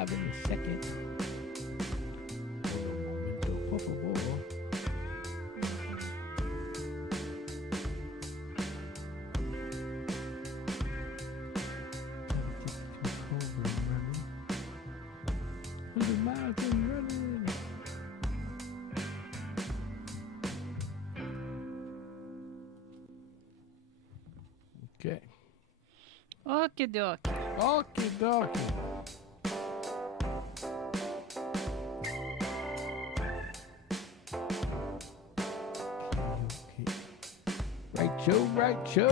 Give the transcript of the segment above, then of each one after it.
live in a second. Okay. Okie dokie. Okie dokie. Right show.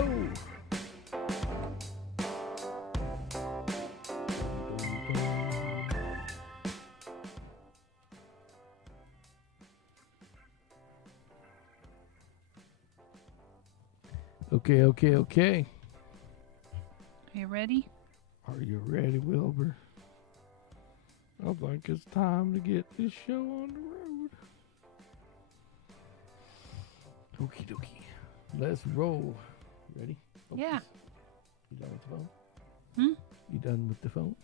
Okay. Are you ready? Are you ready, Wilbur? I think it's time to get this show on the road. Okie dokie. Let's roll. Ready? Yeah. You done with the phone? Hmm? You done with the phone?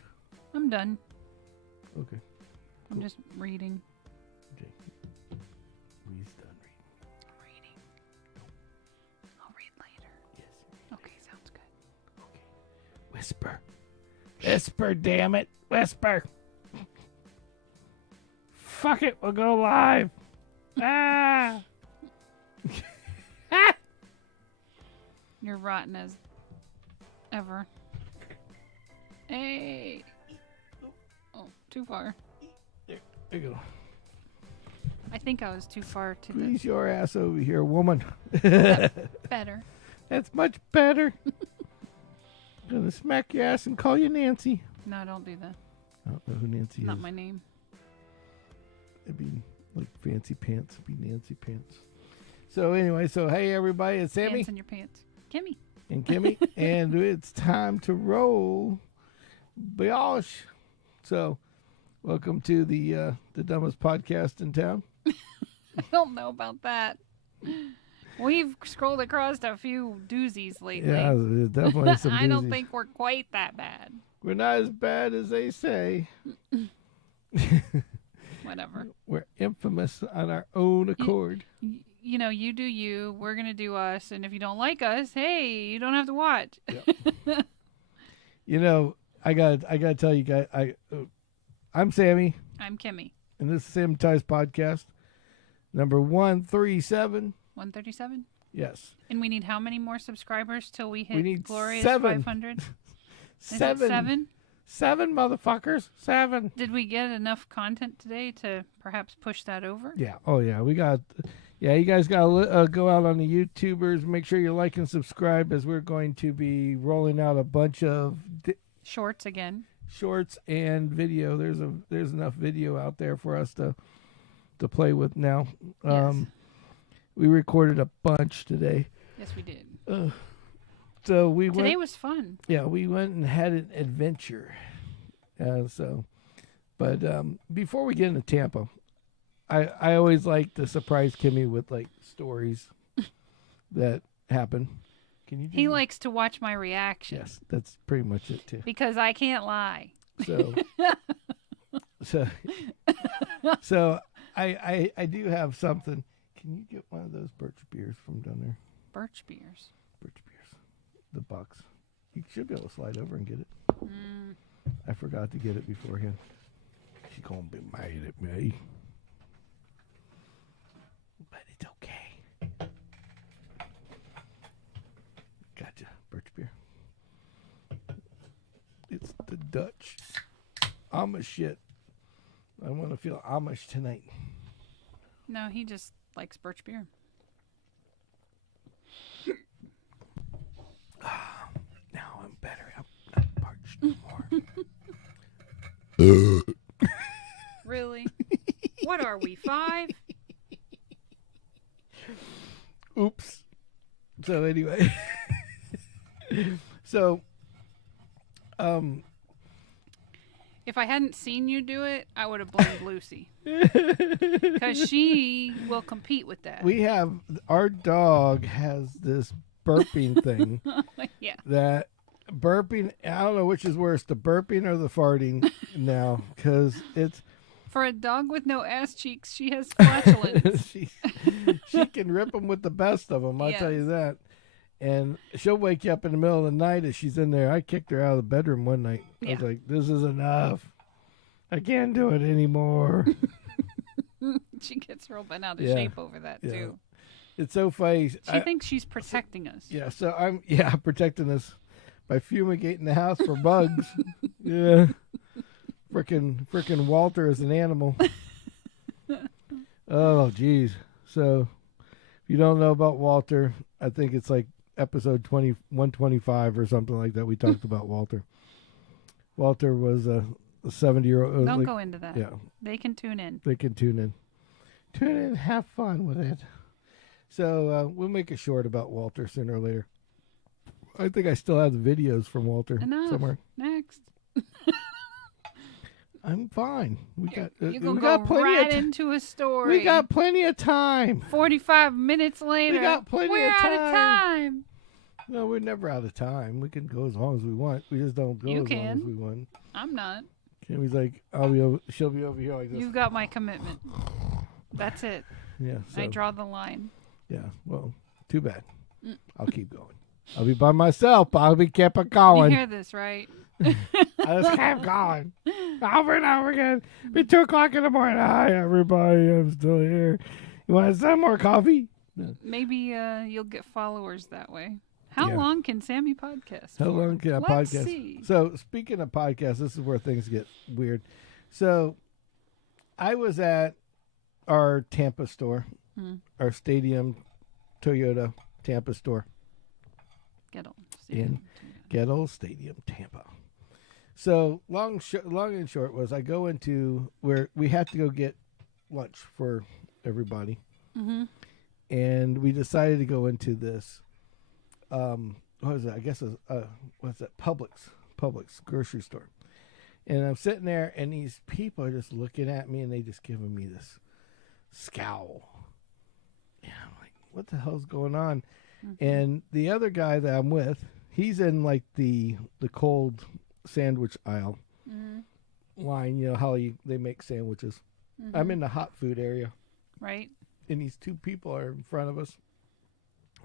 I'm done. Okay. I'm just reading. Okay. We's done reading. I'm reading. I'll read later. Yes. Okay, sounds good. Okay. Whisper. Whisper, damn it. Whisper. Fuck it. We'll go live. Ah. You're rotten as ever. Hey. Oh, too far. There you go. I think I was too far to Please your ass over here, woman. better. That's much better. I'm gonna smack your ass and call you Nancy. No, don't do that. I don't know who Nancy is. Not my name. It'd be like Fancy Pants. It'd be Nancy Pants. So anyway, hey everybody, it's Sammy. Pants in your pants. Kimmy. And Kimmy. And it's time to roll. Bosh. So welcome to the dumbest podcast in town. I don't know about that. We've scrolled across a few doozies lately. Yeah, there's definitely some I don't doozies. think we're quite that bad. We're not as bad as they say. Whatever. We're infamous on our own accord. You know, you do you, we're going to do us, and if you don't like us, hey, you don't have to watch. Yep. You know, I got to tell you guys, I'm Sammy. I'm Kimmy. And this is Sammitized Podcast, number 137. 137? Yes. And we need how many more subscribers till we hit We need glorious 7. 500? Seven. Is it 7? 7, motherfuckers. 7. Did we get enough content today to perhaps push that over? Yeah. Oh, yeah. We got... Yeah, you guys got to go out on the YouTubers. Make sure you like and subscribe as we're going to be rolling out a bunch of Shorts again. Shorts and video. There's enough video out there for us to play with now. Yes. We recorded a bunch today. Yes, we did. So Today was fun. Yeah, we went and had an adventure. But before we get into Tampa, I always like to surprise Kimmy with like stories that happen. Can you? He likes to watch my reaction. Yes, that's pretty much it too. Because I can't lie. So I do have something. Can you get one of those birch beers from down there? Birch beers. Birch beers. The box. You should be able to slide over and get it. Mm. I forgot to get it beforehand. She's gonna be mad at me. But it's okay. Gotcha. Birch beer. It's the Dutch Amish shit. I want to feel Amish tonight. No, he just likes birch beer. Now I'm better. I'm not parched no more. Really? What are we, 5? Oops. So anyway. So if I hadn't seen you do it, I would have blamed Lucy. Because she will compete with that. our dog has this burping thing Yeah. that burping. I don't know which is worse, the burping or the farting now, because it's. For a dog with no ass cheeks, she has flatulence. she can rip them with the best of them. I'll tell you that. And she'll wake you up in the middle of the night as she's in there. I kicked her out of the bedroom one night. I was like, "This is enough. I can't do it anymore." She gets real bent out of shape over that too. It's so funny. She thinks she's protecting us. Yeah, so I'm protecting us by fumigating the house for bugs. Yeah. Frickin' Walter is an animal. Oh, geez. So, if you don't know about Walter, I think it's like episode 125 or something like that. We talked about Walter. Walter was a 70-year-old. Don't go into that. Yeah. They can tune in. Tune in, have fun with it. So, we'll make a short about Walter sooner or later. I think I still have the videos from Walter somewhere. Next. I'm fine. You're gonna go right into a story. We got plenty of time. 45 minutes later. We got plenty of time. We're out of time. No, we're never out of time. We can go as long as we want. We just don't go long as we want. I'm not. Kimmy's like, she'll be over here like this. You've got my commitment. That's it. Yeah. So, I draw the line. Yeah. Well, too bad. I'll keep going. I'll be by myself. I'll be kept going. You hear this, right? I just kept going. Over and over again. Be 2 o'clock in the morning. Hi, everybody. I'm still here. You want some more coffee? No. Maybe you'll get followers that way. How long can Sammy podcast? How long can I Let's podcast? See. So, speaking of podcasts, this is where things get weird. So, I was at our Tampa store, our Stadium Toyota Tampa store. Gettle Stadium, Tampa. So long and short was I go into where we had to go get lunch for everybody, and we decided to go into this. What was it? I guess what's that? Publix grocery store. And I'm sitting there, and these people are just looking at me, and they just giving me this scowl. And I'm like, what the hell's going on? And the other guy that I'm with, he's in like the cold sandwich aisle line. You know how they make sandwiches. I'm in the hot food area. Right. And these 2 people are in front of us,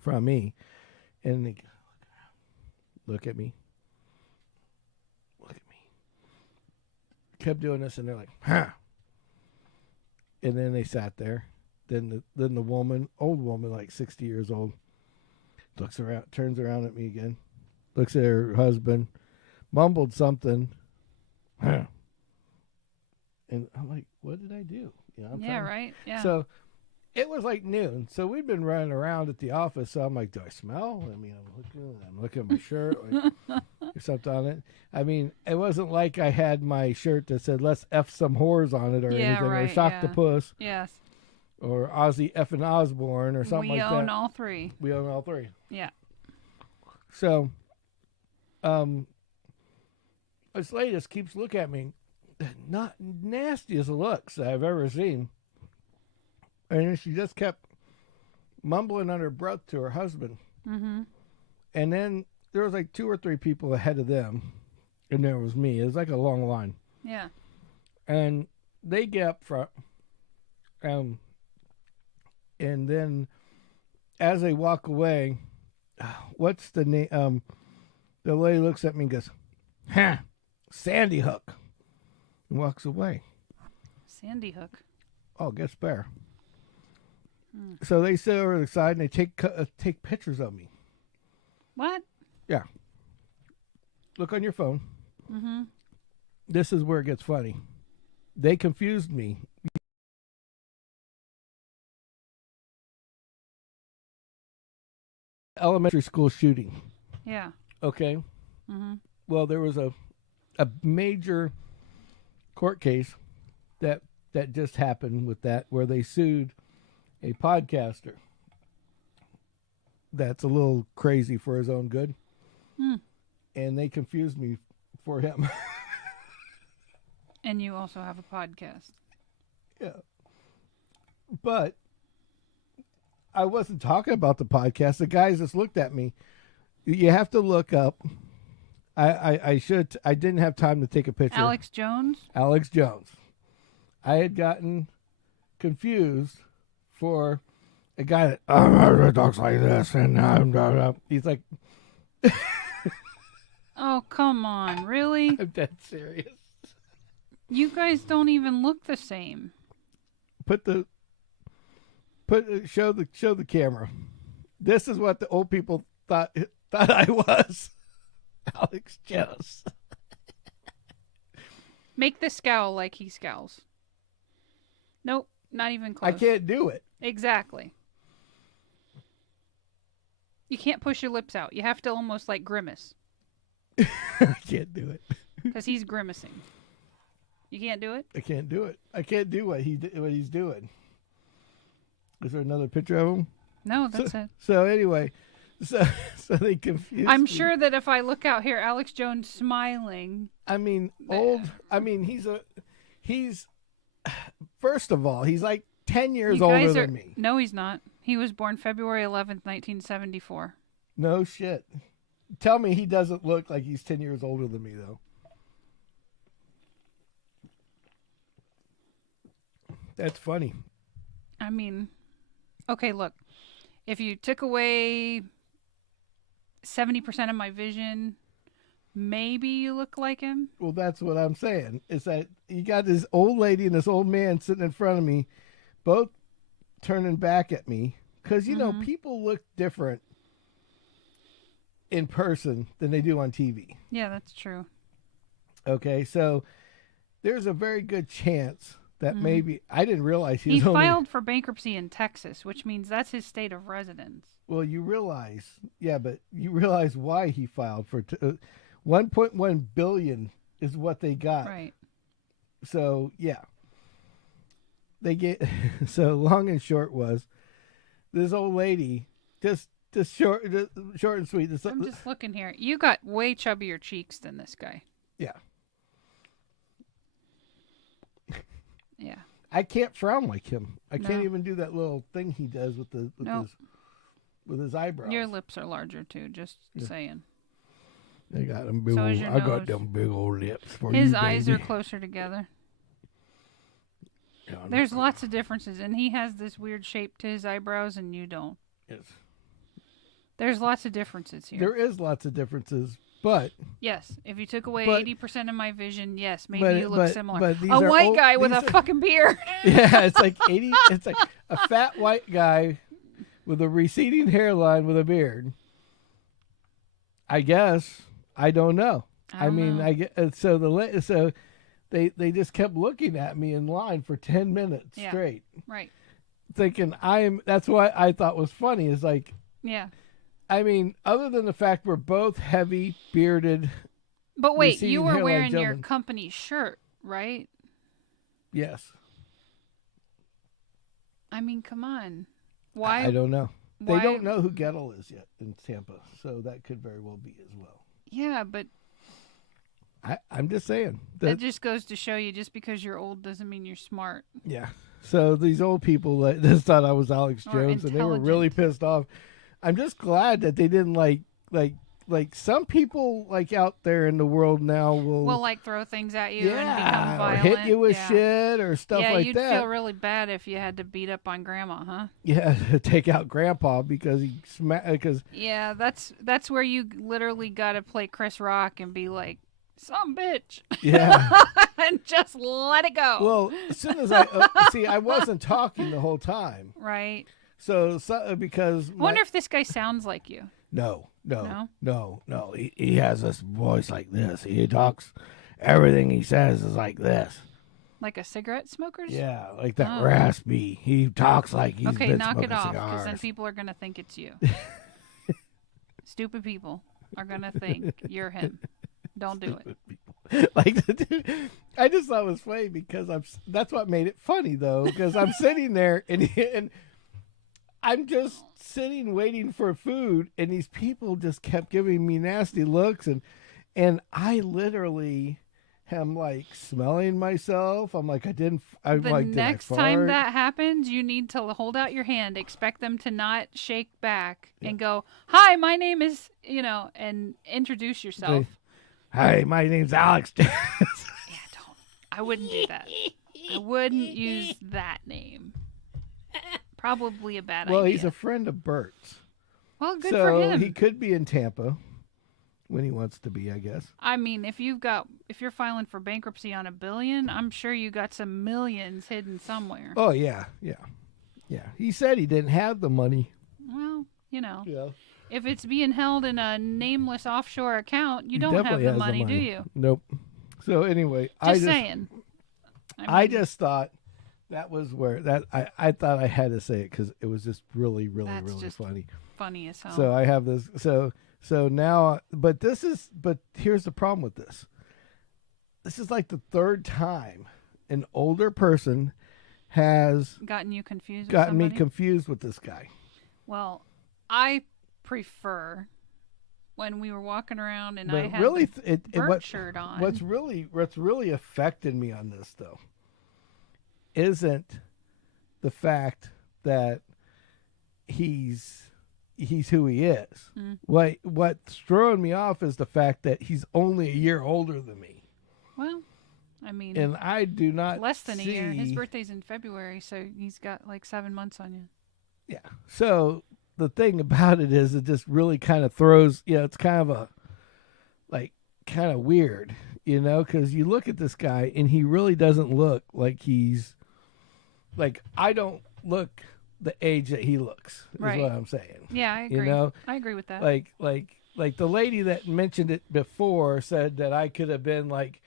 from me. And they look at me. Kept doing this, and they're like, huh. And then they sat there. Then the woman, old woman, like 60 years old, looks around, turns around at me again, looks at her husband, mumbled something, huh. And I'm like, what did I do? You know, right. Yeah. So it was like noon. So we'd been running around at the office. So I'm like, do I smell? I mean, I'm looking at my shirt or something on it. I mean, it wasn't like I had my shirt that said, let's F some whores on it or anything, or Shock the Puss. Yes. Or Ozzy Effin' Osbourne or something like that. We own all 3. We own all 3. Yeah. So, this lady just keeps looking at me. Not nastiest looks I've ever seen. And she just kept mumbling under her breath to her husband. And then there was like 2 or 3 people ahead of them. And there was me. It was like a long line. Yeah. And they get up front. And then as they walk away, what's the name? The lady looks at me and goes, huh, Sandy Hook. And walks away. Sandy Hook. Oh, gets better. So they sit over to the side and they take pictures of me. What? Yeah. Look on your phone. This is where it gets funny. They confused me. Elementary school shooting. Yeah. Okay. Well, there was a major court case that just happened with that, where they sued a podcaster that's a little crazy for his own good. And they confused me for him. And you also have a podcast. Yeah. But I wasn't talking about the podcast. The guys just looked at me. You have to look up I didn't have time to take a picture. Alex Jones? Alex Jones. I had gotten confused for a guy that talks like this, and he's like, Oh, come on. Really? I'm dead serious. You guys don't even look the same. Show the camera. This is what the old people thought I was. Alex Jones. Make the scowl like he scowls. Nope, not even close. I can't do it. Exactly. You can't push your lips out. You have to almost like grimace. I can't do it. Because he's grimacing. You can't do it? I can't do it. I can't do what he's doing. Is there another picture of him? No, that's it. So anyway, so they confused I'm me. sure that if I look out here, Alex Jones smiling. I mean, he's first of all, he's like 10 years older than me. No, he's not. He was born February 11th, 1974. No shit. Tell me he doesn't look like he's 10 years older than me, though. That's funny. I mean, okay, look. If you took away 70% of my vision, maybe you look like him. Well, that's what I'm saying. Is that you got this old lady and this old man sitting in front of me, both turning back at me. Because, you know, people look different in person than they do on TV. Yeah, that's true. Okay, so there's a very good chance that maybe I didn't realize he filed for bankruptcy in Texas, which means that's his state of residence. Well, you realize why he filed for 1.1 billion is what they got. Right. So yeah, they get. So long and short was, this old lady just short and sweet. I'm just looking here. You got way chubbier cheeks than this guy. Yeah. Yeah. I can't frown like him. I can't even do that little thing he does with his eyebrows. Your lips are larger too. Just saying. I got them big. I got them big old lips for his you, eyes baby. are closer together. Yeah, there's lots of differences, and he has this weird shape to his eyebrows, and you don't. Yes. There's lots of differences here. There is lots of differences, but yes, if you took away 80% of my vision, yes, maybe you look similar. But a white guy with a fucking beard. Yeah, it's like 80. It's like a fat white guy with a receding hairline with a beard. I guess. I don't know. I mean, know. I get so they just kept looking at me in line for 10 minutes straight. Right. Thinking that's what I thought was funny is like, yeah. I mean, other than the fact we're both heavy, bearded. But wait, you were wearing your company shirt, right? Yes. I mean, come on. Why? I don't know. They don't know who Gettle is yet in Tampa, so that could very well be as well. Yeah, but I'm just saying. That just goes to show you, just because you're old doesn't mean you're smart. Yeah. So these old people just thought I was Alex Jones, and they were really pissed off. I'm just glad that they didn't like some people like out there in the world now will like throw things at you and become violent. Or hit you with shit or stuff like that. Yeah, you'd feel really bad if you had to beat up on Grandma, huh? Yeah, take out Grandpa because he yeah, that's where you literally got to play Chris Rock and be like, some bitch. Yeah. And just let it go. Well, as soon as I wasn't talking the whole time. Right. So because I wonder if this guy sounds like you. No. He has this voice like this. He talks. Everything he says is like this. Like a cigarette smoker's? Yeah, like that raspy. He talks like he's been knock smoking it off, cigars. because then people are gonna think it's you. Stupid people are gonna think you're him. Don't do it. Like the dude, I just thought it was funny because that's what made it funny though, because I'm sitting there and I'm just sitting waiting for food, and these people just kept giving me nasty looks, and I literally am like smelling myself. I'm like, the next time that happens, you need to hold out your hand, expect them to not shake back, and go, "Hi, my name is," and introduce yourself. Hi, my name's Alex. Yeah, don't. I wouldn't do that. I wouldn't use that name. Probably a bad idea. Well, he's a friend of Bert's. Well, good So for him. he could be in Tampa when he wants to be, I guess. I mean, if you're filing for bankruptcy on $1 billion, I'm sure you got some millions hidden somewhere. Oh, yeah. He said he didn't have the money. Well, Yeah. if it's being held in a nameless offshore account, you don't have definitely the has money, do you? Nope. So anyway, Just saying. I just thought that was where I thought I had to say it because it was just really, really, really just funny. Funny as hell. So I have this. So now, but here's the problem with this. This is like the third time an older person has gotten me confused with this guy. Well, I prefer when we were walking around and But I had really, the Burt shirt on. What's really affected me on this though isn't the fact that he's who he is. What's throwing me off is the fact that he's only a year older than me. Well, I mean, and I do not less than a year. His birthday's in February, so he's got like 7 months on you. Yeah. So the thing about it is, it just really kind of throws. It's kind of kind of weird, because you look at this guy and he really doesn't look like he's like I don't look the age that he looks. Is right. what I'm saying. Yeah, I agree. I agree with that. Like the lady that mentioned it before said that I could have been like,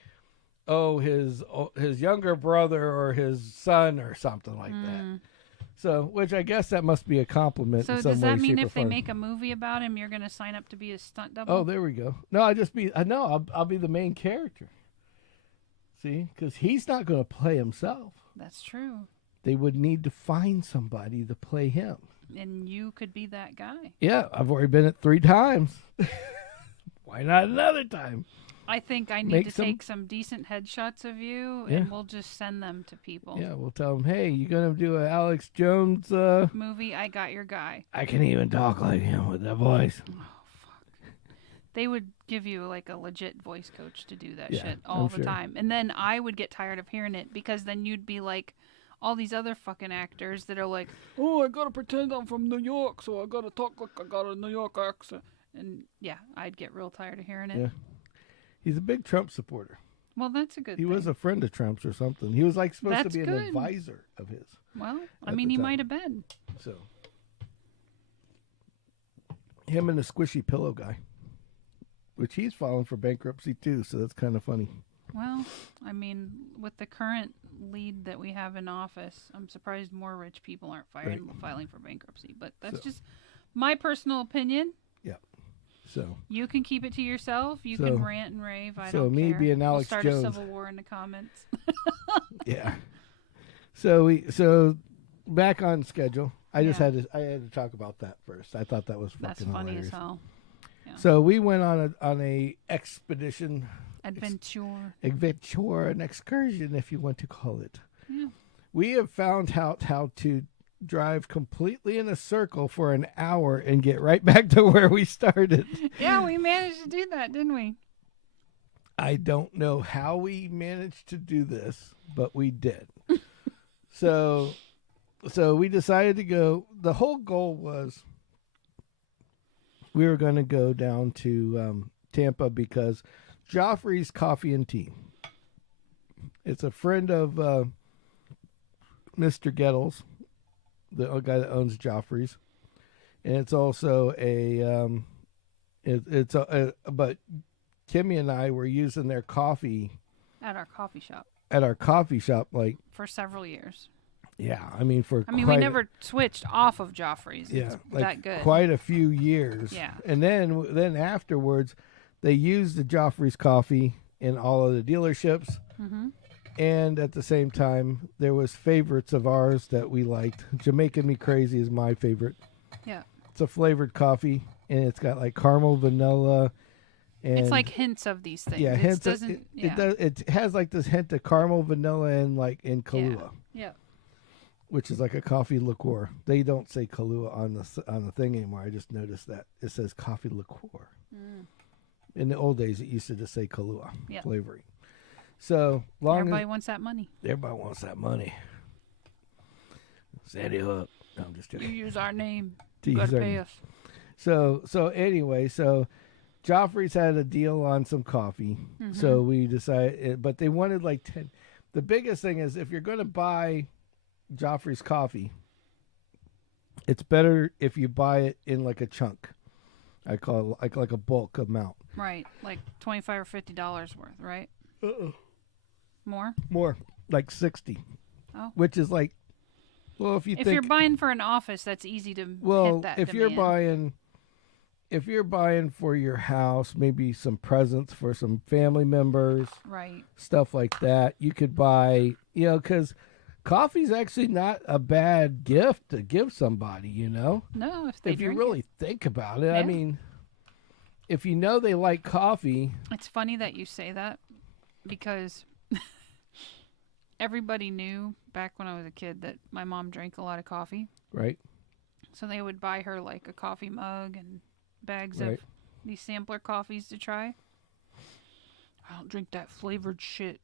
his younger brother or his son or something like that. So, which I guess that must be a compliment. So in some does that way, mean shape, if or they form. make a movie about him, you're going to sign up to be a stunt double? Oh, there we go. No, I'll be the main character. See, because he's not going to play himself. That's true. They would need to find somebody to play him. And you could be that guy. Yeah, I've already been it 3 times. Why not another time? I think I need to take some decent headshots of you, and we'll just send them to people. Yeah, we'll tell them, hey, you going to do an Alex Jones movie? I got your guy. I can even talk like him with that voice. Oh, fuck. They would give you like a legit voice coach to do that shit all the time. And then I would get tired of hearing it because then you'd be like all these other fucking actors that are like, oh, I got to pretend I'm from New York, so I got to talk like I got a New York accent. And yeah, I'd get real tired of hearing it. Yeah. He's a big Trump supporter. Well, that's a good thing. He was a friend of Trump's or something. He was like supposed That's to be good. an advisor of his. Well, I mean, he might have been. So, him and the squishy pillow guy, which he's filing for bankruptcy too, so that's kind of funny. Well, I mean, with the current lead that we have in office, I'm surprised more rich people aren't filing for bankruptcy. But that's just my personal opinion. Yeah. So you can keep it to yourself. You can rant and rave. I don't care. So me being Alex we'll start Jones. a civil war in the comments. Yeah. So back on schedule. I had to talk about that first. I thought that was fucking That's funny hilarious. as hell. Yeah. So we went on a expedition. Adventure, an excursion, if you want to call it. Yeah. We have found out how to drive completely in a circle for an hour and get right back to where we started. Yeah, we managed to do that, didn't we? I don't know how we managed to do this, but we did. So we decided to go. The whole goal was we were going to go down to Tampa because Joffrey's Coffee and Tea. It's a friend of Mr. Gettles, the guy that owns Joffrey's, and it's also but Kimmy and I were using their coffee at our coffee shop. Like for several years. Yeah, I mean we never switched off of Joffrey's. Yeah, it's like that good. Quite a few years. Yeah, and then afterwards, they used the Joffrey's coffee in all of the dealerships. Mm-hmm. And at the same time, there was favorites of ours that we liked. Jamaican Me Crazy is my favorite. Yeah. It's a flavored coffee, and it's got like caramel, vanilla, and it's like hints of these things. Yeah, hints. It has like this hint of caramel, vanilla, and Kahlua. Yeah. Which is like a coffee liqueur. They don't say Kahlua on the thing anymore. I just noticed that it says coffee liqueur. In the old days, it used to just say Kahlua flavoring. So everybody wants that money. Everybody wants that money. Sandy Hook. No, I'm just joking. You use our name. You got to pay us. So anyway, Joffrey's had a deal on some coffee. Mm-hmm. So we decided, but they wanted like 10. The biggest thing is if you're going to buy Joffrey's coffee, it's better if you buy it in like a chunk. I call it like a bulk amount. Right, like $25 or $50 worth, right? More, like 60. Oh, which is like, well, if you're buying for an office, that's easy to hit that if demand. you're buying for your house, maybe some presents for some family members, right? Stuff like that. You could buy, because coffee's actually not a bad gift to give somebody, No, if you really think about it. Yeah. I mean, if you know they like coffee. It's funny that you say that because everybody knew back when I was a kid that my mom drank a lot of coffee. Right. So they would buy her like a coffee mug and bags of these sampler coffees to try. I don't drink that flavored shit.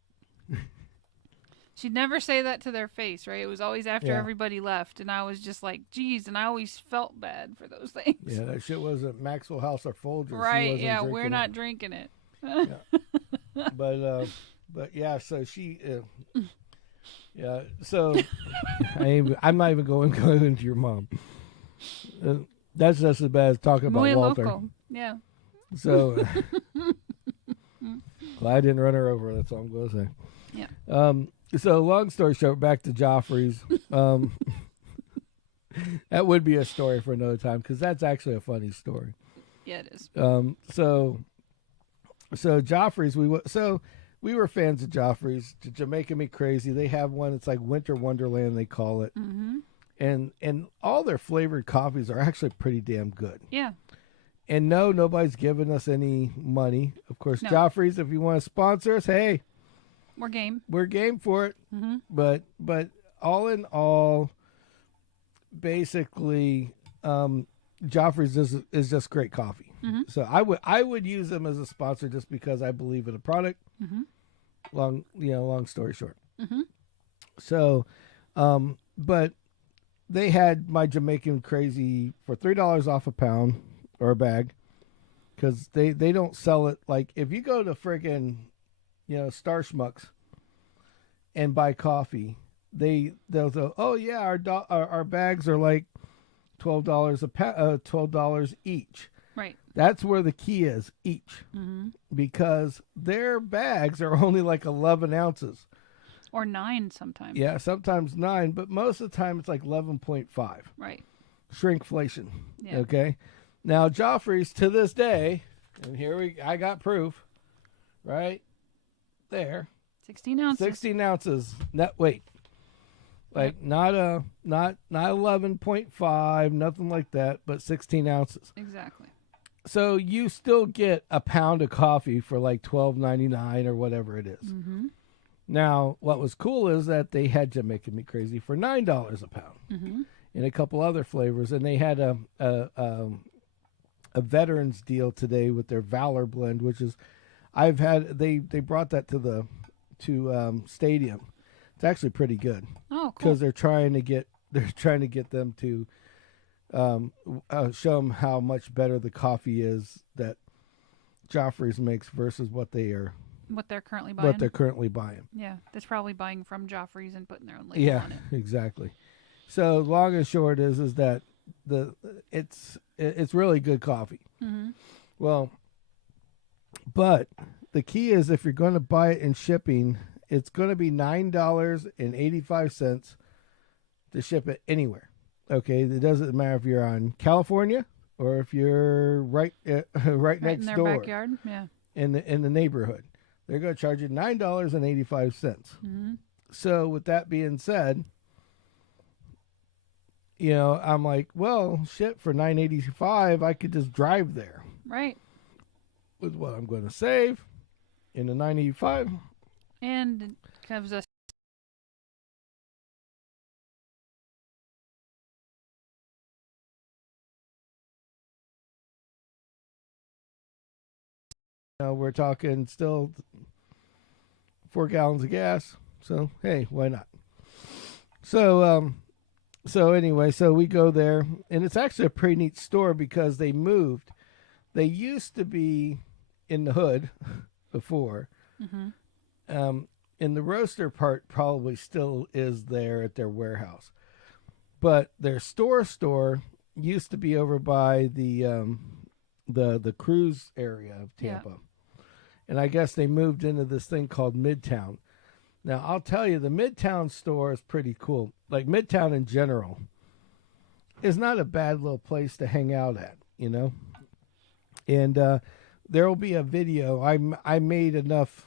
She'd never say that to their face, right? It was always after everybody left, and I was just like, geez, and I always felt bad for those things. Yeah, that shit wasn't Maxwell House or Folgers. Right, yeah, we're not drinking it. But yeah, so she... yeah, so I'm not even going into your mom. That's just as bad as talking about Muy Walter. loco. Yeah. So well, I didn't run her over. That's all I'm going to say. Yeah. So long story short, back to Joffrey's. That would be a story for another time because that's actually a funny story. Yeah, it is. So Joffrey's, we were fans of Joffrey's. Jamaica Me Crazy. They have one. It's like Winter Wonderland, they call it. Mm-hmm. And all their flavored coffees are actually pretty damn good. Yeah. And no, nobody's giving us any money. Of course, no. Joffrey's, if you want to sponsor us, hey. We're game. We're game for it. Mm-hmm. But all in all, basically, Joffrey's is just great coffee. Mm-hmm. So I would use them as a sponsor just because I believe in the product. Mm-hmm. Long story short. Mm-hmm. So, but they had my Jamaican Crazy for $3 off a pound or a bag because they don't sell it. Like if you go to friggin', Star Schmucks and buy coffee, they'll say, oh yeah, our bags are like $12 $12 each. Right. That's where the key is, each. Mm-hmm. Because their bags are only like 11 ounces. Or 9 sometimes. Yeah, sometimes 9, but most of the time it's like 11.5. Right. Shrinkflation. Yeah. Okay. Now Joffrey's to this day, and I got proof, right there. 16 ounces. 16 ounces net weight. Like not 11.5, nothing like that, but 16 ounces. Exactly. So you still get a pound of coffee for like $12.99 or whatever it is. Mm-hmm. Now, what was cool is that they had Jamaica Me Crazy for $9 a pound, mm-hmm. and a couple other flavors, and they had a veterans deal today with their Valor blend, which is they brought that to Stadium. It's actually pretty good. Oh, cool. Because they're trying to get them to show them how much better the coffee is that Joffrey's makes versus what they're currently buying. Yeah, that's probably buying from Joffrey's and putting their own label on it. Yeah, exactly. So long and short is that it's really good coffee. Mm-hmm. Well, but the key is if you're going to buy it in shipping, it's going to be $9.85 to ship it anywhere. Okay, it doesn't matter if you're on California or if you're right next in their door, backyard. Yeah, in the neighborhood, they're going to charge you $9.85. Mm-hmm. So with that being said, I'm like, well, shit, for $9.85, I could just drive there. Right. With what I'm going to save in the $9.85. And it gives us we're talking still 4 gallons of gas. So, hey, why not? So anyway, so we go there, and it's actually a pretty neat store because they moved. They used to be in the hood before. And the roaster part probably still is there at their warehouse. But their store used to be over by the cruise area of Tampa. Yeah. And I guess they moved into this thing called Midtown. Now, I'll tell you, the Midtown store is pretty cool. Like, Midtown in general is not a bad little place to hang out at, you know? And there will be a video. I made enough.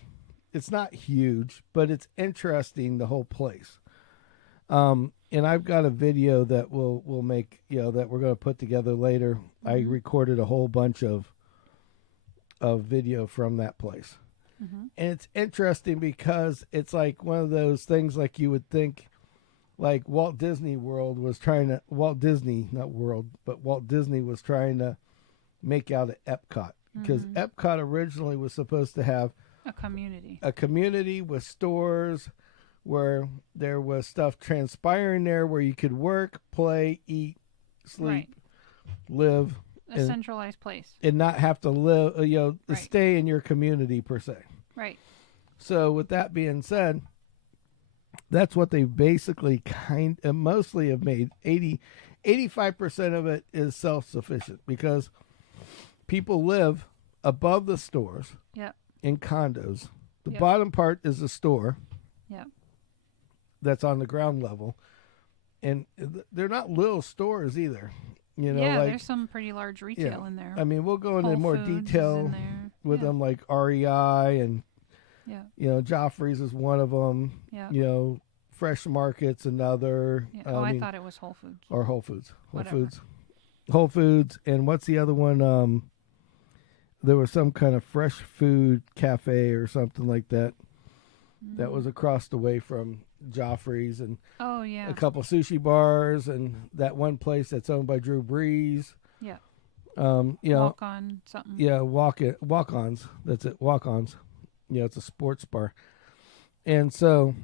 It's not huge, but it's interesting, the whole place. And I've got a video that we'll make, that we're going to put together later. I recorded a whole bunch of video from that place. And it's interesting because it's like one of those things like you would think like Walt Disney World was trying to, Walt Disney was trying to make out at Epcot. Because Epcot originally was supposed to have a community with stores where there was stuff transpiring there where you could work, play, eat, sleep, live. A centralized place. And not have to live, stay in your community per se. Right. So with that being said, that's what they basically mostly have made. 85% of it is self-sufficient because people live above the stores in condos. The bottom part is the store that's on the ground level. And they're not little stores either. There's some pretty large retail in there. I mean, we'll go into more detail with them, like REI and, Joffreys is one of them. Yeah. Fresh Market's another. Yeah. I thought it was Whole Foods. Or Whole Foods. Whole Foods. And what's the other one? There was some kind of fresh food cafe or something like that. That was across the way from Joffrey's and a couple sushi bars and that one place that's owned by Drew Brees. Yeah. Walk-on something. Yeah, walk-ons. That's it, walk-ons. It's a sports bar. And so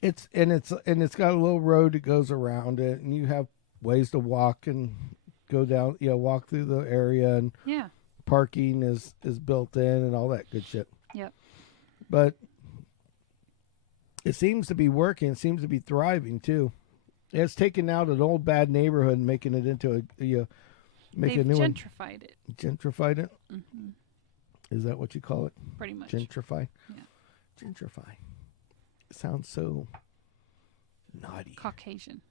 it's got a little road that goes around it, and you have ways to walk and go down, walk through the area, and parking is built in and all that good shit. Yep. But it seems to be working. It seems to be thriving too. It's taken out an old bad neighborhood and making it into a new one. Gentrified it. Gentrified it? Mm-hmm. Is that what you call it? Pretty much. Gentrify? Yeah. Gentrify. It sounds so naughty. Caucasian.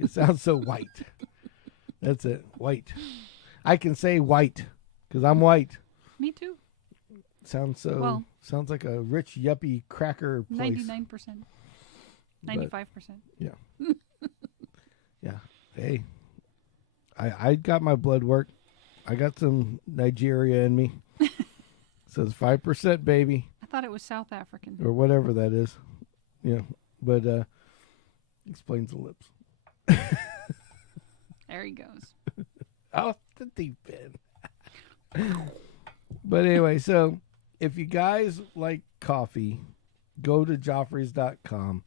It sounds so white. That's it. White. I can say white because I'm white. Me too. Sounds like a rich yuppie cracker place. 99%. 95%. Yeah. Yeah. Hey, I got my blood work. I got some Nigeria in me. Says 5%, baby. I thought it was South African. Or whatever that is. Yeah. But explains the lips. There he goes. Off the deep end. But anyway, so if you guys like coffee, go to joffreys.com.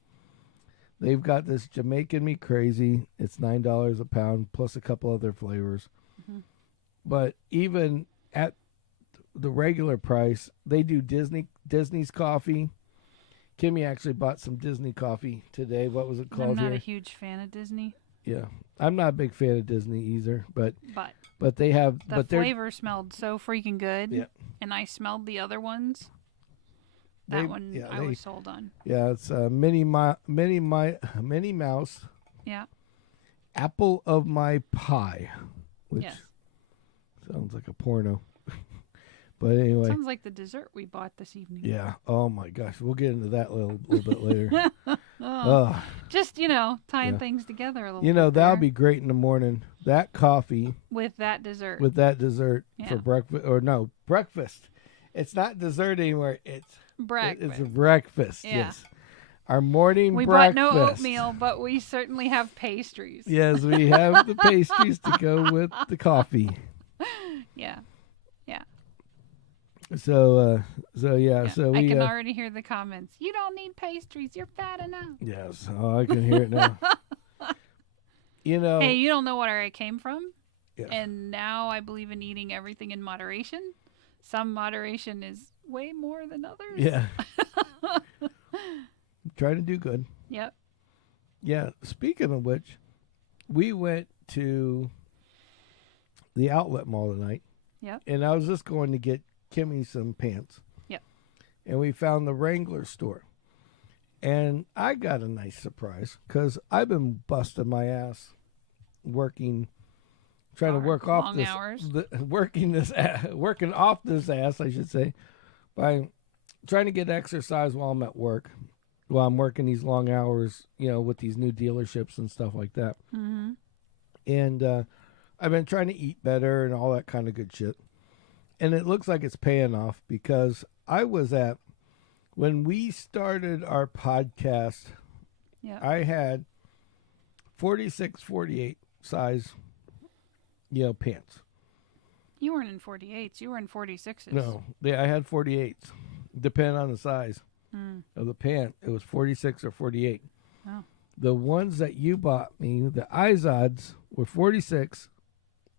They've got this Jamaican Me Crazy. It's $9 a pound plus a couple other flavors. Mm-hmm. But even at the regular price, they do Disney's coffee. Kimmy actually bought some Disney coffee today. What was it called? I'm not a huge fan of Disney. Yeah, I'm not a big fan of Disney either, but they have the flavor smelled so freaking good. Yeah, and I smelled the other ones. I was sold on. Yeah, it's Minnie Mouse. Yeah. Apple of My Pie, which sounds like a porno. But anyway, sounds like the dessert we bought this evening. Yeah. Oh my gosh, we'll get into that a little bit later. Just tying things together a little. That'll be great in the morning. That coffee with that dessert. For breakfast, or no breakfast. It's not dessert anymore. It's breakfast. It's breakfast. Yeah. Yes. Our morning we breakfast. We bought no oatmeal, but we certainly have pastries. Yes, we have the pastries to go with the coffee. Yeah. Yeah. Yeah. So I we. can already hear the comments. You don't need pastries. You're fat enough. Yes. Oh, I can hear it now. Hey, you don't know where I came from. Yeah. And now I believe in eating everything in moderation. Some moderation is way more than others. Yeah. Trying to do good. Yep. Yeah. Speaking of which, we went to the outlet mall tonight. Yep. And I was just going to get Kimmy some pants. Yep. And we found the Wrangler store. And I got a nice surprise because I've been busting my ass working, trying to work off long this, hours. working off this ass, I should say, by trying to get exercise while I'm at work, while I'm working these long hours, with these new dealerships and stuff like that. Mm-hmm. And I've been trying to eat better and all that kind of good shit. And it looks like it's paying off because when we started our podcast, I had 46, 48 size, pants. You weren't in 48s. You were in 46s. No, I had 48s, depending on the size of the pant. It was 46 or 48. Oh. The ones that you bought me, the Izods, were 46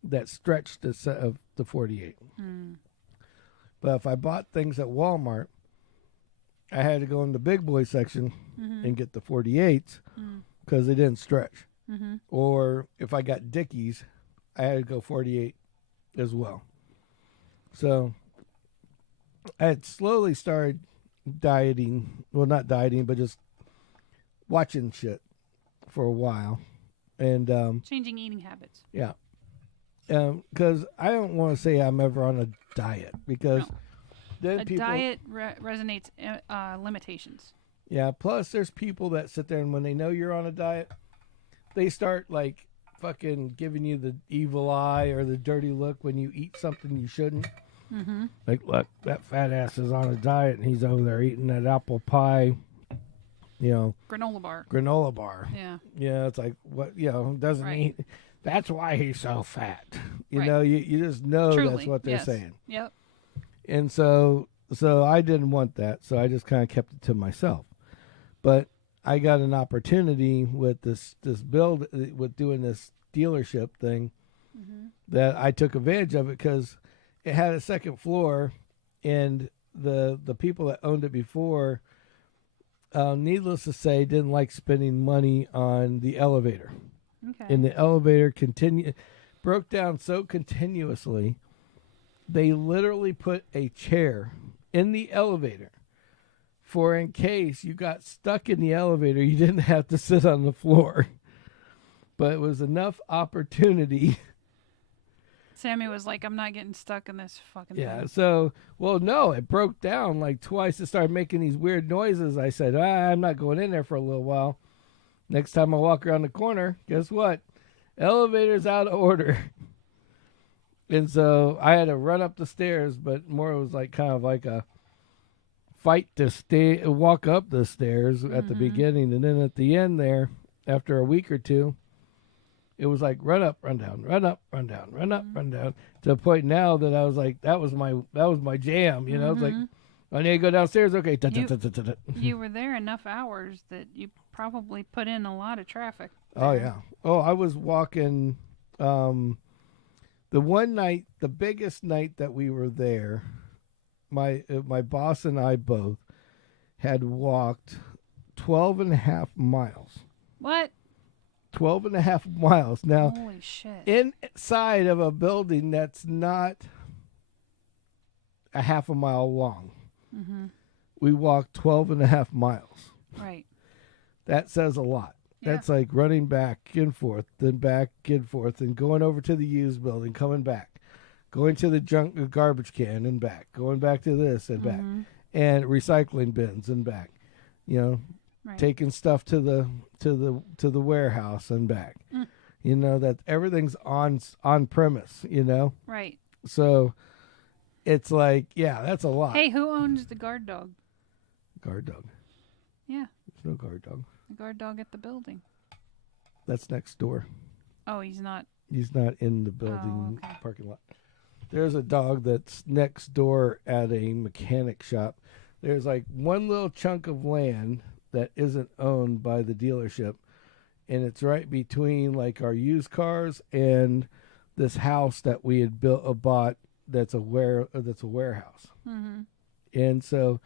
that stretched the set of the 48. But if I bought things at Walmart, I had to go in the big boy section and get the 48s because they didn't stretch. Mm-hmm. Or if I got Dickies, I had to go 48 as well. So I had slowly started dieting. Well, not dieting, but just watching shit for a while. And changing eating habits. Yeah. Because I don't want to say I'm ever on a diet because then a diet resonates limitations. Yeah. Plus, there's people that sit there and when they know you're on a diet, they start like fucking giving you the evil eye or the dirty look when you eat something you shouldn't. Mm-hmm. Like, look, that fat ass is on a diet and he's over there eating that apple pie. Granola bar. Yeah. Yeah. It's like what doesn't eat. That's why he's so fat. You just know Truly, that's what they're saying. Yep. And so I didn't want that. So I just kind of kept it to myself. But I got an opportunity with this build, with doing this dealership thing that I took advantage of it because it had a second floor and the people that owned it before, needless to say, didn't like spending money on the elevator. Okay. And the elevator broke down so continuously, they literally put a chair in the elevator for in case you got stuck in the elevator, you didn't have to sit on the floor. But it was enough opportunity. Sammy was like, I'm not getting stuck in this fucking thing. So, no, it broke down like twice. It started making these weird noises. I said, I'm not going in there for a little while. Next time I walk around the corner, guess what? Elevator's out of order. And so I had to run up the stairs, but more it was like kind of like a fight to walk up the stairs at the beginning. And then at the end there, after a week or two, it was like run up, run down, run up, run down, run up, run down. To the point now that I was like, that was my jam. It's like, I need to go downstairs. Okay. You were there enough hours that you probably put in a lot of traffic. Oh, yeah. Oh, I was walking the one night, the biggest night that we were there, my boss and I both had walked 12 and a half miles. What? 12 and a half miles. Now, holy shit. Inside of a building that's not a half a mile long. Mm-hmm. We walked 12 and a half miles. Right. That says a lot. Yeah. That's like running back and forth, then back and forth, and going over to the used building, coming back, going to the garbage can and back, going back to this and back, and recycling bins and back. Right. Taking stuff to the warehouse and back. That everything's on premise. Right. So it's like, yeah, that's a lot. Hey, who owns the guard dog? Guard dog. Yeah. There's no guard dog. The guard dog at the building. That's next door. Oh, he's not. He's not in the building parking lot. there's a dog that's next door at a mechanic shop. There's like one little chunk of land that isn't owned by the dealership, and it's right between like our used cars and this house that we had bought that's a warehouse. Mm-hmm. And so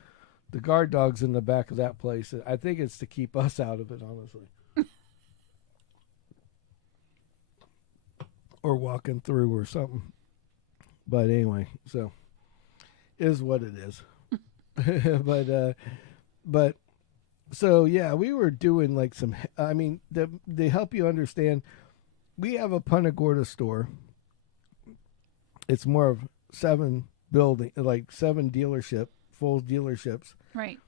the guard dog's in the back of that place. I think it's to keep us out of it, honestly. Or walking through or something. But anyway, so is what it is. but so yeah, we were doing like some. I mean, they help you understand. We have a Punta Gorda store. It's more of 7 dealership, full dealerships. Right.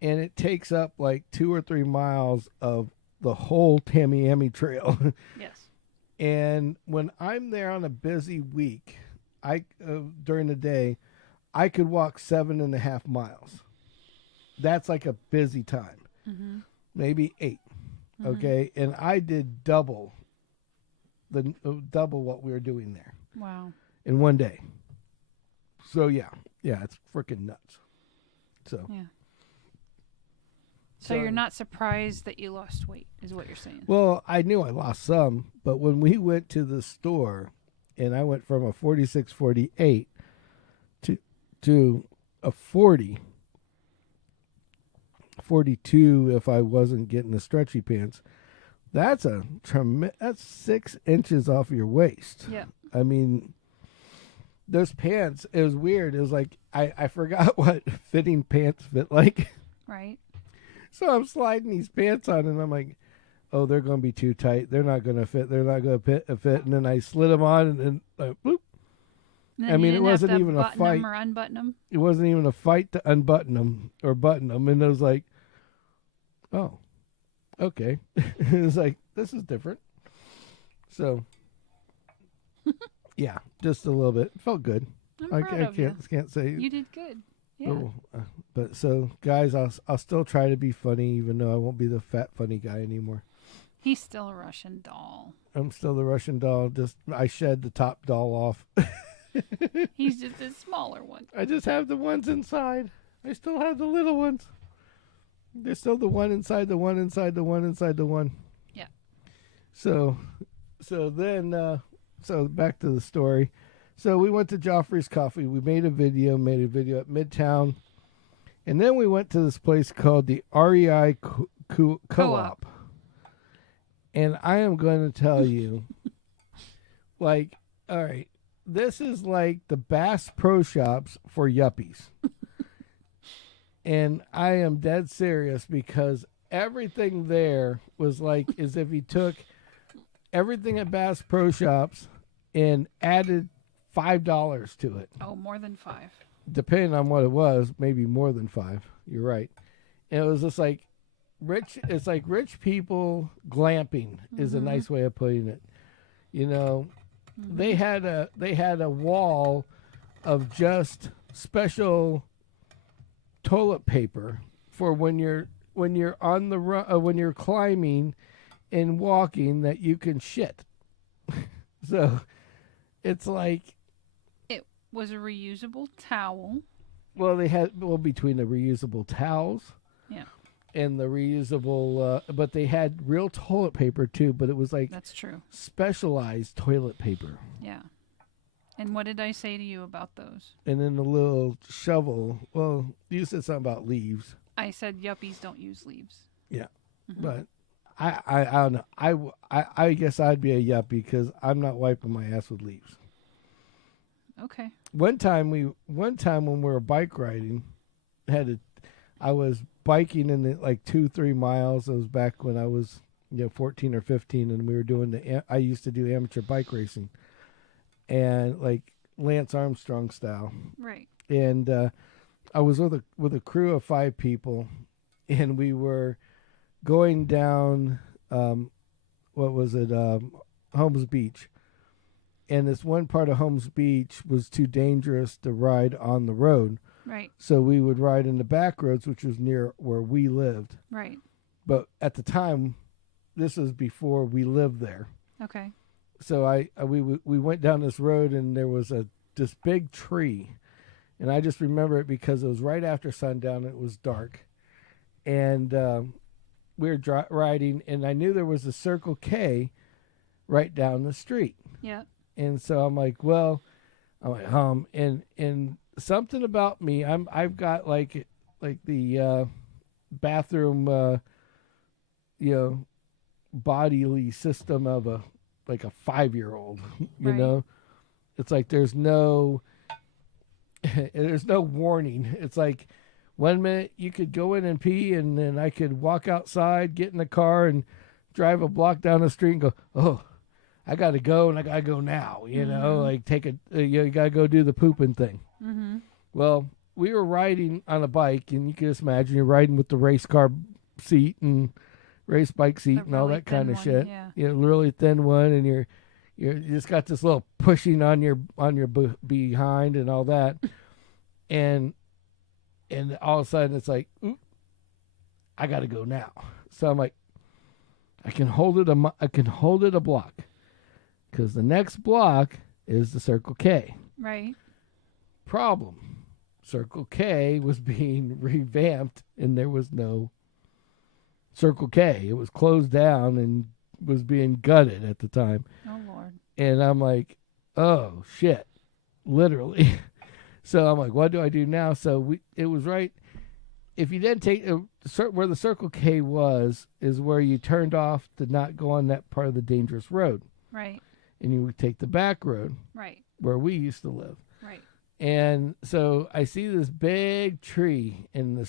And it takes up like 2 or 3 miles of the whole Tamiami Trail. Yes. And when I'm there on a busy week, during the day, I could walk 7.5 miles. That's like a busy time. Mm-hmm. Maybe 8. Mm-hmm. Okay. And I did double what we were doing there. Wow. In one day. So yeah, it's freaking nuts. So yeah. So you're not surprised that you lost weight, is what you're saying? Well, I knew I lost some, but when we went to the store, and I went from a 46, 48 to a 40, 42 if I wasn't getting the stretchy pants. That's that's 6 inches off your waist. Yeah. I mean, those pants, it was weird. It was like I forgot what fitting pants fit like. Right. So I'm sliding these pants on, and I'm like, oh, they're going to be too tight. They're not going to fit. They're not going to fit. And then I slid them on, and then bloop. And I mean, it wasn't even a fight. Them or unbutton them. It wasn't even a fight to unbutton them or button them. And it was like, oh, okay. It was like, this is different. So, yeah, just a little bit. It felt good. I'm proud of you. Can't say. You did good. Yeah. Oh, but so, guys, I'll still try to be funny, even though I won't be the fat funny guy anymore. He's still a Russian doll. I'm still the Russian doll. Just I shed the top doll off. He's just a smaller one. I just have the ones inside. I still have the little ones. There's still the one inside the one inside the one inside the one. Yeah. So then back to the story. So we went to Joffrey's Coffee. We made a video at Midtown. And then we went to this place called the REI Co-op. And I am going to tell you, like, all right, this is like the Bass Pro Shops for yuppies. And I am dead serious because everything there was like as if he took everything at Bass Pro Shops and added $5 to it. Oh, more than 5. Depending on what it was, maybe more than 5. You're right. And it was just like it's like rich people glamping is a nice way of putting it. You know, they had a wall of just special toilet paper for when you're on the run, when you're climbing and walking that you can shit. So it's like it was a reusable towel. Well, they had between the reusable towels, yeah, and the reusable, but they had real toilet paper too. But it was like that's true, specialized toilet paper. Yeah. And what did I say to you about those? And then the little shovel. Well, you said something about leaves. I said yuppies don't use leaves. Yeah, but I don't know. I guess I'd be a yuppie because I'm not wiping my ass with leaves. Okay. One time when we were bike riding, I was biking in like 2-3 miles. It was back when I was 14 or 15, and we were doing I used to do amateur bike racing, and like Lance Armstrong style. Right. And I was with a crew of 5 people, and we were going down Holmes Beach. And this one part of Holmes Beach was too dangerous to ride on the road. Right. So we would ride in the back roads, which was near where we lived. Right. But at the time, this was before we lived there. Okay. So we went down this road, and there was a this big tree, and I just remember it because it was right after sundown. And it was dark, and we were riding, and I knew there was a Circle K right down the street. Yeah. And so I'm like, and something about me, I've got like the bathroom, bodily system of a 5-year-old. You know, it's like there's no warning. It's like 1 minute you could go in and pee, and then I could walk outside, get in the car, and drive a block down the street and go, oh, I got to go, and I got to go now, you know, like you got to go do the pooping thing. Mm-hmm. Well, we were riding on a bike, and you can just imagine you're riding with the race car seat and race bike seat and all that kind of shit. Yeah. You know, really thin one, and you just got this little pushing on your behind and all that. and all of a sudden it's like, oop, I got to go now. So I'm like, I can hold it a block, because the next block is the Circle K. Right. Problem. Circle K was being revamped, and there was no Circle K. It was closed down and was being gutted at the time. Oh, Lord. And I'm like, oh, shit. Literally. So I'm like, what do I do now? So it was right. If you didn't take where the Circle K was, is where you turned off to not go on that part of the dangerous road. Right. And you would take the back road. Right. Where we used to live. Right. And so I see this big tree, and the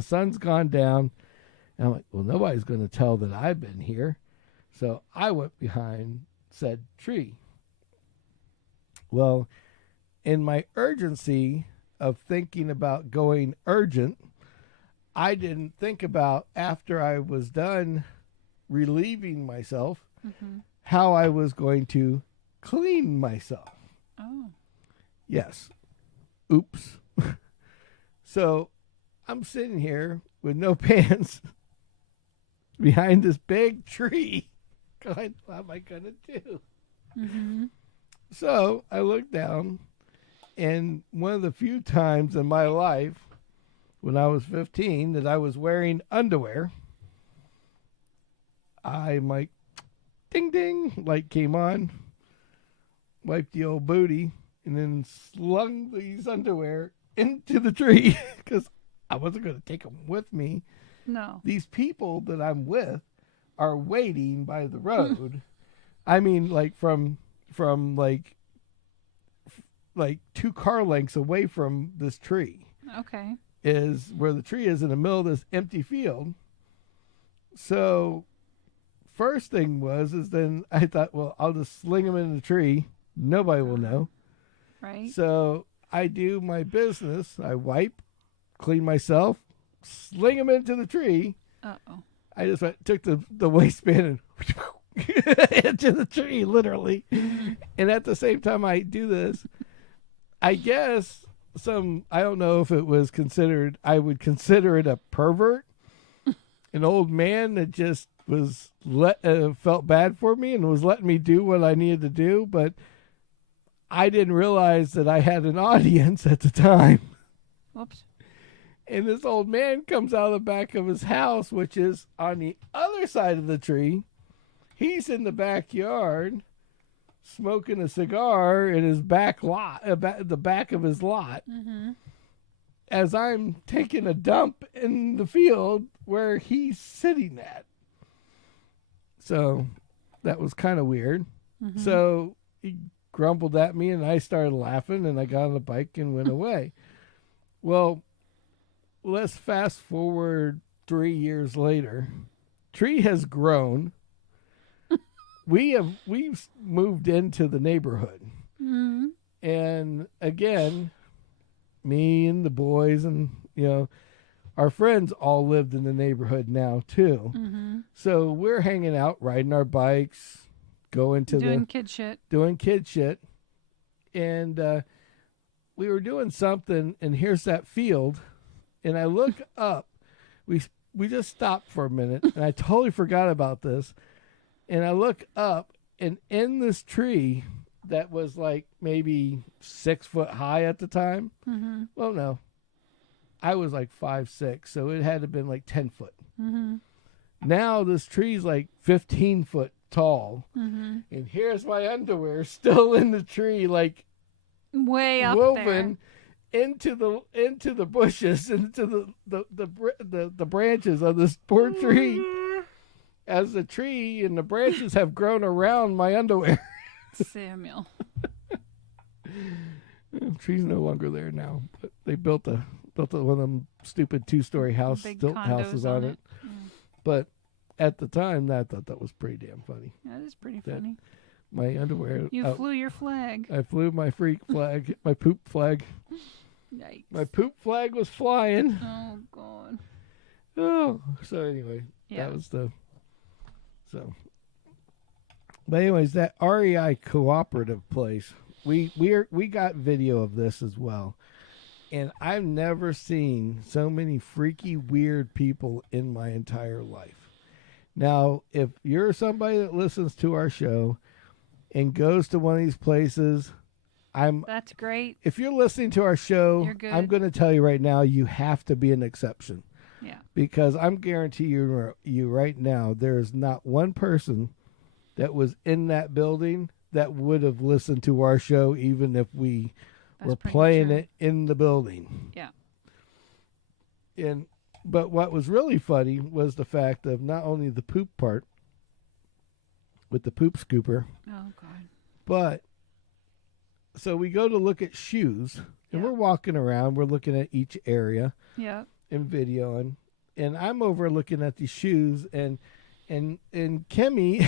sun's gone down. And I'm like, well, nobody's going to tell that I've been here. So I went behind said tree. Well, in my urgency of thinking about going urgent, I didn't think about, after I was done relieving myself, how I was going to clean myself. Oh. Yes. Oops. So I'm sitting here with no pants behind this big tree. Going, what am I going to do? Mm-hmm. So I looked down, and one of the few times in my life when I was 15 that I was wearing underwear, I like, ding, ding, light came on, wiped the old booty, and then slung these underwear into the tree because I wasn't going to take them with me. No. These people that I'm with are waiting by the road. I mean, like from like 2 car lengths away from this tree. Okay. Is where the tree is, in the middle of this empty field. So first thing is then I thought, well, I'll just sling them in the tree. Nobody will know. Right. So I do my business. I wipe, clean myself, sling them into the tree. Uh-oh. I just took the waistband and into the tree, literally. And at the same time I do this, I guess I don't know if it was considered, I would consider it a pervert, an old man that just was felt bad for me and was letting me do what I needed to do, but I didn't realize that I had an audience at the time. Whoops. And this old man comes out of the back of his house, which is on the other side of the tree. He's in the backyard smoking a cigar in his back lot, the back of his lot, as I'm taking a dump in the field where he's sitting at. So that was kind of weird. So he grumbled at me, and I started laughing, and I got on the bike and went away. Well, let's fast forward 3 years later. Tree has grown. We've moved into the neighborhood. Mm-hmm. And again, me and the boys and, our friends all lived in the neighborhood now too. Mm-hmm. So we're hanging out, riding our bikes, doing kid shit. And we were doing something, and here's that field. And I look up. We just stopped for a minute, and I totally forgot about this. And I look up, and in this tree that was like maybe 6 foot high at the time. Mm-hmm. Well, no, I was like 5'6", so it had to have been like 10 foot. Mm-hmm. Now this tree's like 15 foot tall, Mm-hmm. and here's my underwear still in the tree, like Way up woven into the bushes, into the branches of this poor tree, there. as the tree and the branches have grown around my underwear. Samuel. The tree's no longer there now, but they built one of them stupid 2-story house Big stilt condos houses on it. Mm. But at the time, I thought that was pretty damn funny. That is pretty That- funny. My underwear. You flew your flag. I flew my freak flag, my poop flag. Yikes. My poop flag was flying. Oh, God. Oh, so anyway, Yeah. that was so. But anyways, that REI cooperative place, we got video of this as well, and I've never seen so many freaky weird people in my entire life. Now, if you're somebody that listens to our show and goes to one of these places, That's great. if you're listening to our show, You're good. I'm going to tell you right now, you have to be an exception. Yeah. Because I'm guarantee you right now, there is not one person that was in that building that would have listened to our show, even if we That's were pretty playing true. it in the building. Yeah. But what was really funny was the fact of not only the poop part with the poop scooper, Oh, God. but so we go to look at shoes, and Yeah. we're walking around, we're looking at each area Yeah. and videoing, and I'm over looking at these shoes, and Kimmy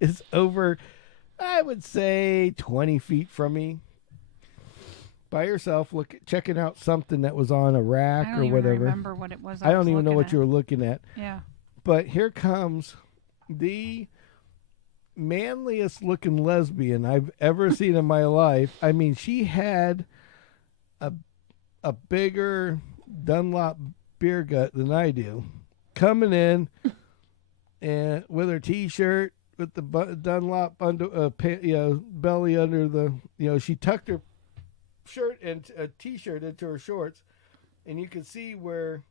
is over, I would say 20 feet from me, by herself, checking out something that was on a rack I or don't even whatever. remember what it was. I don't was even know looking what at. you were looking at. Yeah. But here comes the manliest looking lesbian I've ever seen in my life. I mean, she had a bigger Dunlop beer gut than I do, coming in and with her T-shirt with the Dunlop under belly under the she tucked her shirt and a T-shirt into her shorts, and you could see where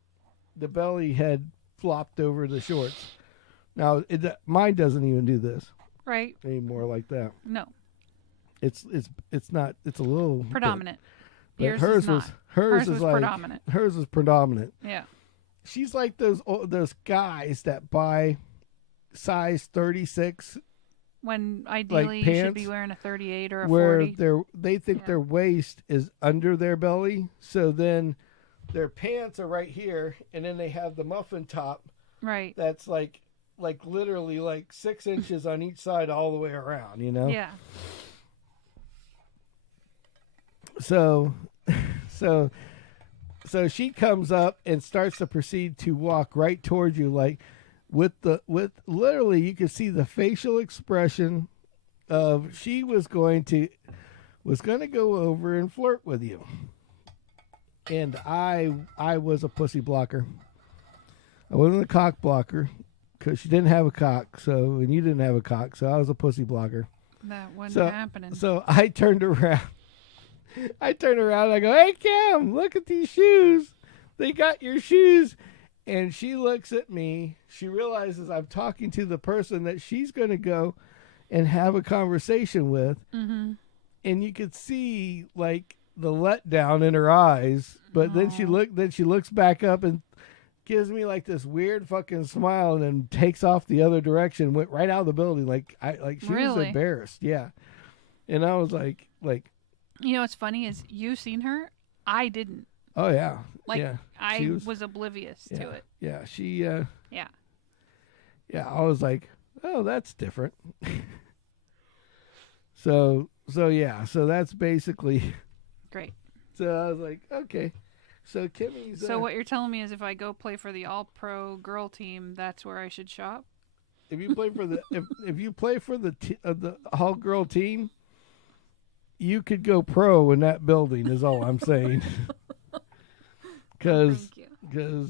the belly had flopped over the shorts. Now mine doesn't even do this Right. anymore like that. No. It's not. It's a little Predominant. But Yours hers is not. was hers was is like predominant. hers is predominant. Yeah. She's like those guys that buy size 36 When ideally you should pants be wearing a 38 or a where 40. they think Yeah. their waist is under their belly, so then their pants are right here, and then they have the muffin top Right. that's like literally like 6 inches on each side all the way around, Yeah. So she comes up and starts to proceed to walk right towards you, like with literally you could see the facial expression of she was going to go over and flirt with you. And I was a pussy blocker. I wasn't a cock blocker because she didn't have a cock, and you didn't have a cock, so I was a pussy blocker. That wasn't happening. So I turned around. I go, "Hey, Kim, look at these shoes. They got your shoes." And she looks at me. She realizes I'm talking to the person that she's going to go and have a conversation with. Mm-hmm. And you could see like the letdown in her eyes. But then she looks back up and gives me like this weird fucking smile, and then takes off the other direction. Went right out of the building. Like she was Really? embarrassed. Yeah. And I was like. You know what's funny is you seen her. I didn't. Oh yeah, Like yeah. I was oblivious yeah, to it. Yeah, she. Yeah. Yeah, I was like, oh, that's different. So that's basically. Great. So I was like, okay. So Kimmy's. So what you're telling me is if I go play for the all-pro girl team, that's where I should shop? If you play for the if you play for the all girl team, you could go pro in that building. Is all I'm saying. Because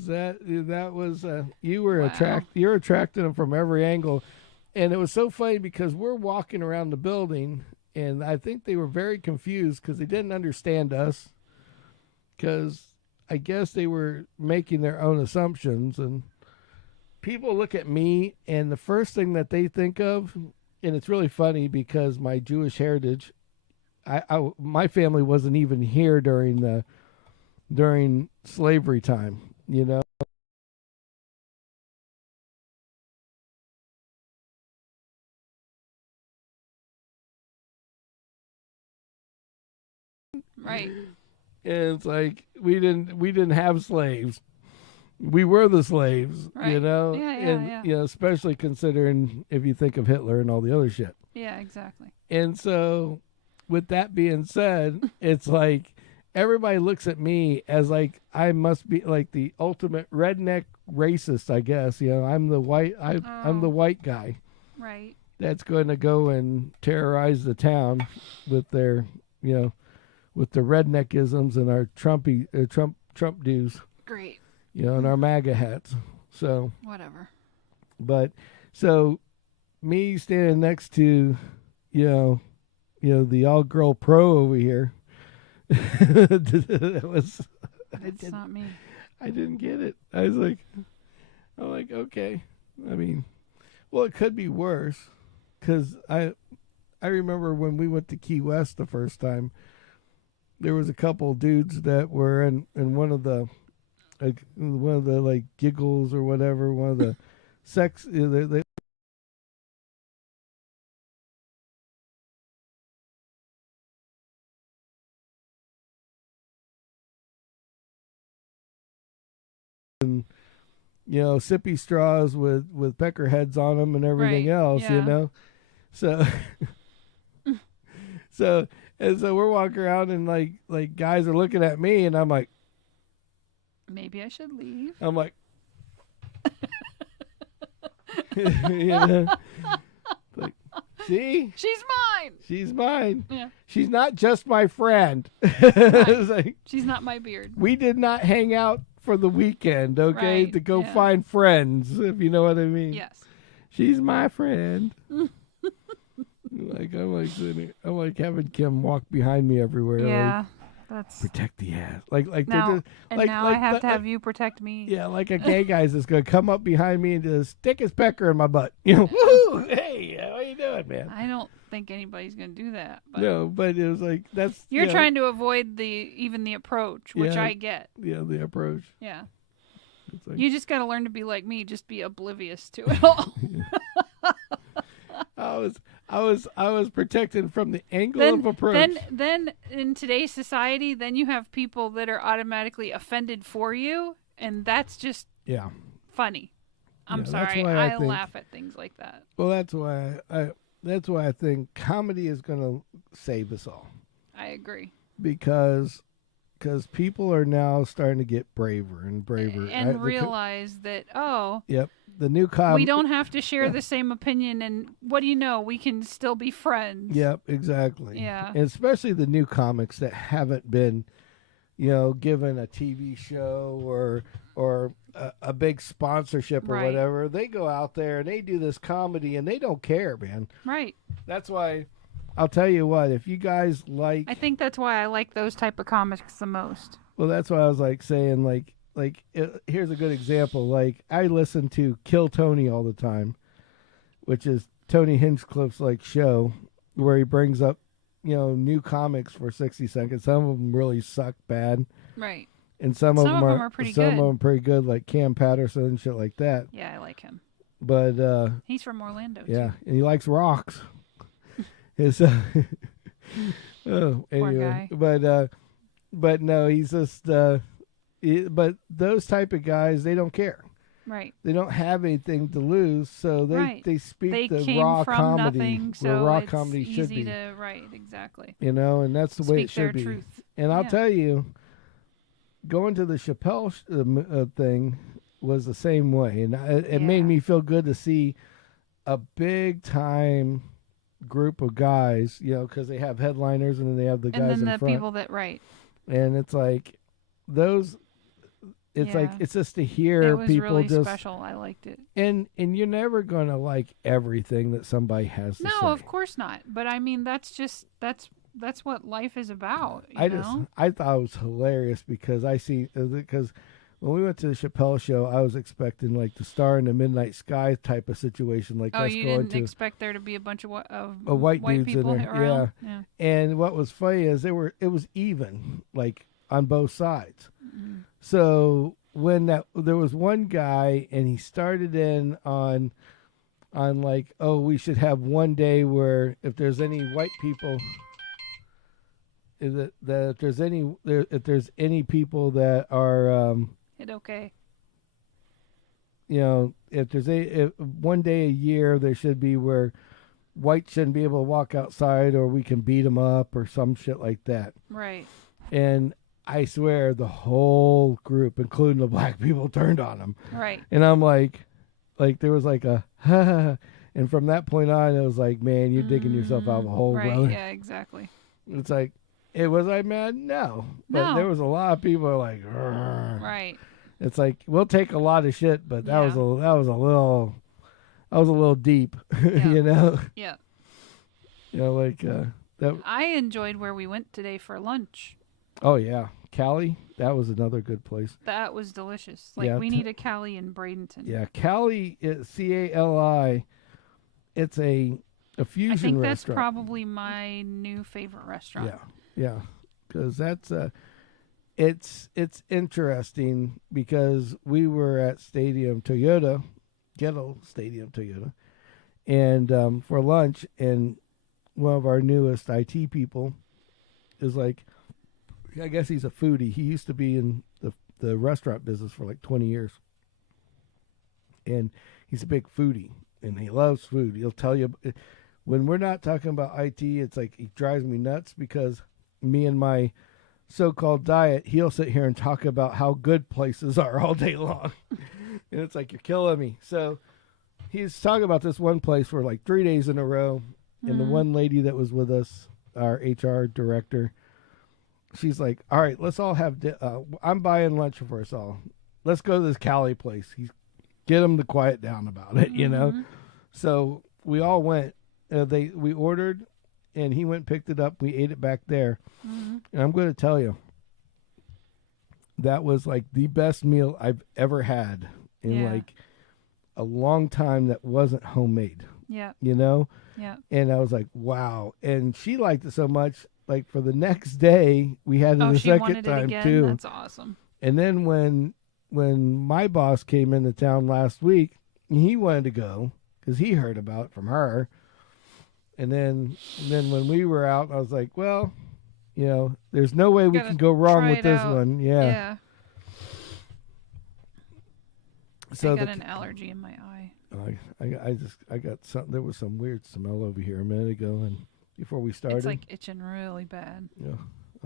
that was you were Wow. you're attracting them from every angle, and it was so funny because we're walking around the building, And I think they were very confused because they didn't understand us. Because I guess they were making their own assumptions. And people look at me, and the first thing that they think of, and it's really funny because my Jewish heritage, my family wasn't even here during slavery time, you know. Right. And it's like we didn't have slaves. We were the slaves, Right. you know. Yeah. You know, especially considering if you think of Hitler and all the other shit. Yeah, exactly. And so, with that being said, it's like everybody looks at me as like I must be like the ultimate redneck racist, I guess. You know, I'm the white guy. Right. That's going to go and terrorize the town with their, you know, with the redneckisms and our Trump dues. Great. You know, and our MAGA hats. So whatever. But so me standing next to, you know, the all-girl pro over here. That was. That's not me. I didn't get it. I'm like, okay. I mean, well, it could be worse, because I remember when we went to Key West the first time. There was a couple dudes that were in one of the like giggles or whatever, one of the sex. They and, you know, sippy straws with pecker heads on them and everything else, yeah. you know. So so we're walking around and like guys are looking at me and I'm like, maybe I should leave. I'm like, you know, like, see, she's mine. Yeah, she's not just my friend. Right. Like, she's not my beard. We did not hang out for the weekend, okay, right. to go yeah. find friends, if you know what I mean. Yes, she's my friend. I'm like having Kim walk behind me everywhere. Yeah, like, that's protect the ass. Like now, they're just, and like, now like, I have to have like, you protect me. Yeah, like a gay guy's just gonna come up behind me and just stick his pecker in my butt. You know, woohoo! Hey, how you doing, man? I don't think anybody's gonna do that. But no, but it was like that's you're trying to avoid the approach, which I get. Yeah, the approach. Yeah. Like, you just got to learn to be like me, just be oblivious to it all. I was protected from the angle of approach. Then in today's society, then you have people that are automatically offended for you, and that's just funny. I'm sorry, I laugh at things like that. Well, that's why I think comedy is going to save us all. I agree. Because people are now starting to get braver and braver and realize that the new we don't have to share the same opinion, and what do you know, we can still be friends. Yep, exactly. Yeah, and especially the new comics that haven't been, you know, given a TV show or a big sponsorship or whatever. They go out there and they do this comedy and they don't care, man. Right. That's why. I'll tell you what, if you guys like... I think that's why I like those type of comics the most. Well, that's why I was like saying, here's a good example. Like, I listen to Kill Tony all the time, which is Tony Hinchcliffe's show where he brings up, you know, new comics for 60 seconds. Some of them really suck bad. Right. And some of them are pretty good. Some of them pretty good, like Cam Patterson and shit like that. Yeah, I like him. But he's from Orlando too. Yeah, and he likes rocks. His anyway, but no, he's just but those type of guys, they don't care. Right. They don't have anything to lose, so they speak the raw comedy, nothing, so where raw it's comedy should easy be. Right, exactly. You know, and that's the way it should be. Truth. And I'll tell you, going to the Chappelle thing was the same way, and it made me feel good to see a big time group of guys, you know, because they have headliners and then they have the guys in front. And then the people that and it's like those, It's Yeah. like it's just to hear It was people really just special. I liked it. and you're never gonna like everything that somebody has to say. No, of course not. But I mean, that's what life is about. You know? I thought it was hilarious because because when we went to the Chappelle show, I was expecting like the Star in the Midnight Sky type of situation, like us you going didn't to expect there to be a bunch of white dudes people in there, around? yeah. And what was funny is it was even like on both sides. Mm-hmm. So when there was one guy and he started in on like, oh, we should have one day where if there's any white people, that if there's any people that are okay. You know, if one day a year there should be where whites shouldn't be able to walk outside or we can beat them up or some shit like that. Right. And I swear the whole group, including the black people, turned on him. Right. And I'm like there was like a and from that point on it was like, man, you're digging yourself out of a hole, right, brother. Yeah, exactly. It's like, was I mad? No. But there was a lot of people like, "Rrr." Right. It's like, we'll take a lot of shit, but that was a little deep, Yeah. you know? Yeah. You know, like that. I enjoyed where we went today for lunch. Oh yeah, Cali. That was another good place. That was delicious. Like we need a Cali in Bradenton. Yeah, Cali is CALI. It's a fusion restaurant. I think that's probably my new favorite restaurant. Yeah, because that's it's interesting because we were at Ghetto Stadium Toyota, and for lunch, and one of our newest IT people is like, I guess he's a foodie. He used to be in the restaurant business for like 20 years, and he's a big foodie, and he loves food. He'll tell you when we're not talking about IT, it's like he drives me nuts because me and my so-called diet, he'll sit here and talk about how good places are all day long. And it's like, you're killing me. So he's talking about this one place for like 3 days in a row. And the one lady that was with us, our HR director, she's like, all right, let's all have, I'm buying lunch for us all. Let's go to this Cali place. Get them to quiet down about it, you know? So we all went, we ordered, and he went and picked it up. We ate it back there. And I'm going to tell you, that was like the best meal I've ever had in like a long time that wasn't homemade. Yeah. You know? Yeah. And I was like, wow. And she liked it so much, like for the next day, we had it a second time too. That's awesome. And then when my boss came into town last week, he wanted to go because he heard about it from her. And then when we were out, I was like, well, you know, there's no way we can go wrong with this one. Yeah. So I got an allergy in my eye. I got something. There was some weird smell over here a minute ago, and before we started, it's like itching really bad. Yeah.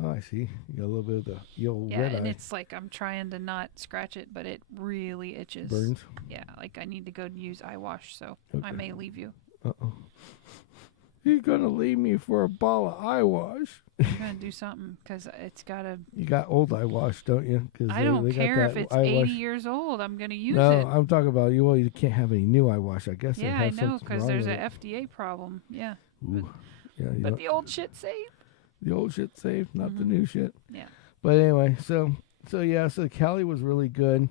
Oh, I see. You got a little bit of the old red eye. And it's like I'm trying to not scratch it, but it really itches. Burns. Yeah, like I need to go use eye wash, so I may leave you. Uh-oh. You're gonna leave me for a ball of eye wash? I'm gonna do something because it's gotta. You got old eye wash, don't you? Cause I don't care if it's 80 years old. I'm gonna use it. No, I'm talking about you. Well, you can't have any new eye wash, I guess. Yeah, I know, because there's an FDA problem. Yeah. But the old shit safe. The old shit safe, not the new shit. Yeah. But anyway, so Cali was really good.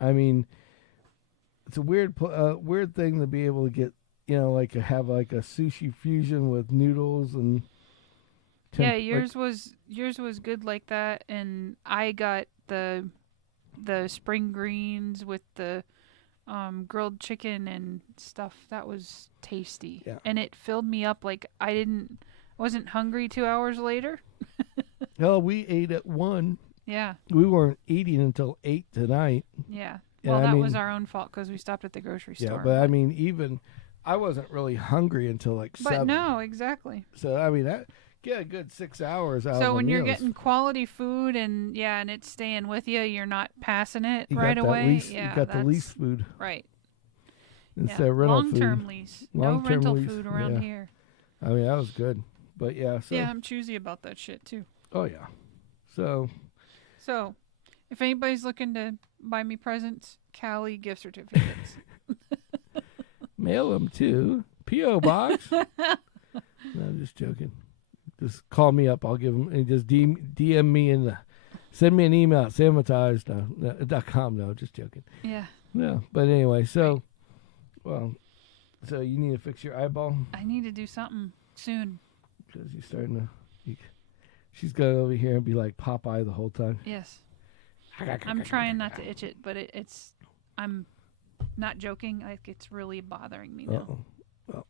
I mean, it's a weird thing to be able to get, you know, like have like a sushi fusion with noodles and. Yeah, yours was good like that, and I got the spring greens with the grilled chicken and stuff. That was tasty. Yeah. And it filled me up like I wasn't hungry 2 hours later. Hell, we ate at 1. Yeah. We weren't eating until 8 tonight. Yeah. Well, that was our own fault because we stopped at the grocery store. Yeah, but I mean, even I wasn't really hungry until like 7. But no, exactly. So I mean, that get a good 6 hours out of So when you're meals. getting quality food and it's staying with you, you're not passing it right away. You got the lease food. Right. Instead of rental food. Long-term lease. No rental food around here. I mean, that was good. But yeah. So, yeah, I'm choosy about that shit too. Oh, yeah. So If anybody's looking to buy me presents, Cali gift certificates. Mail them to P.O. Box. No, I'm just joking. Just call me up. I'll give them, and just DM me and send me an email at sammitized.com. No, just joking. Yeah. No, but anyway, so, well, so you need to fix your eyeball? I need to do something soon. Because you're starting to, she's going over here and be like Popeye the whole time. Yes. I'm trying not to itch it, but I'm not joking. Like, it's really bothering me now. Well,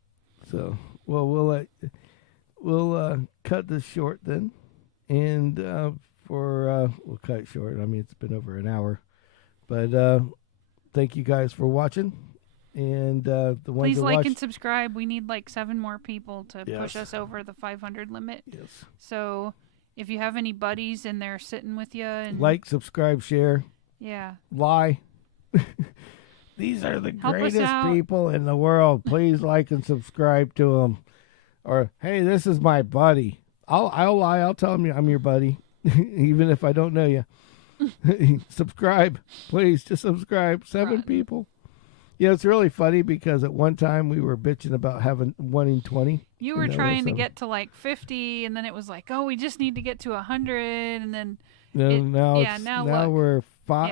so, we'll cut this short then, and we'll cut it short. I mean, it's been over an hour, but thank you guys for watching, and the ones please that like watch, and subscribe. We need like 7 more people to Yes. push us over the 500 limit. Yes. So if you have any buddies and they're sitting with you, and Like, subscribe, share, yeah, lie. These are the Help us greatest out. people in the world. Please like and subscribe to them. Or, hey, this is my buddy. I'll lie. I'll tell them I'm your buddy, even if I don't know you. Subscribe, please. Just subscribe. 7 people. Yeah, it's really funny because at one time we were bitching about wanting 20. you were trying to get to like 50, and then it was like, oh, we just need to get to 100, and then Now look. we're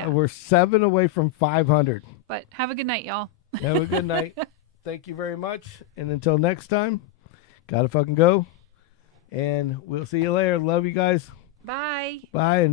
we're 7 away from 500. But have a good night, y'all. Have a good night. Thank you very much. And until next time, gotta fucking go. And we'll see you later. Love you guys. Bye. Bye. And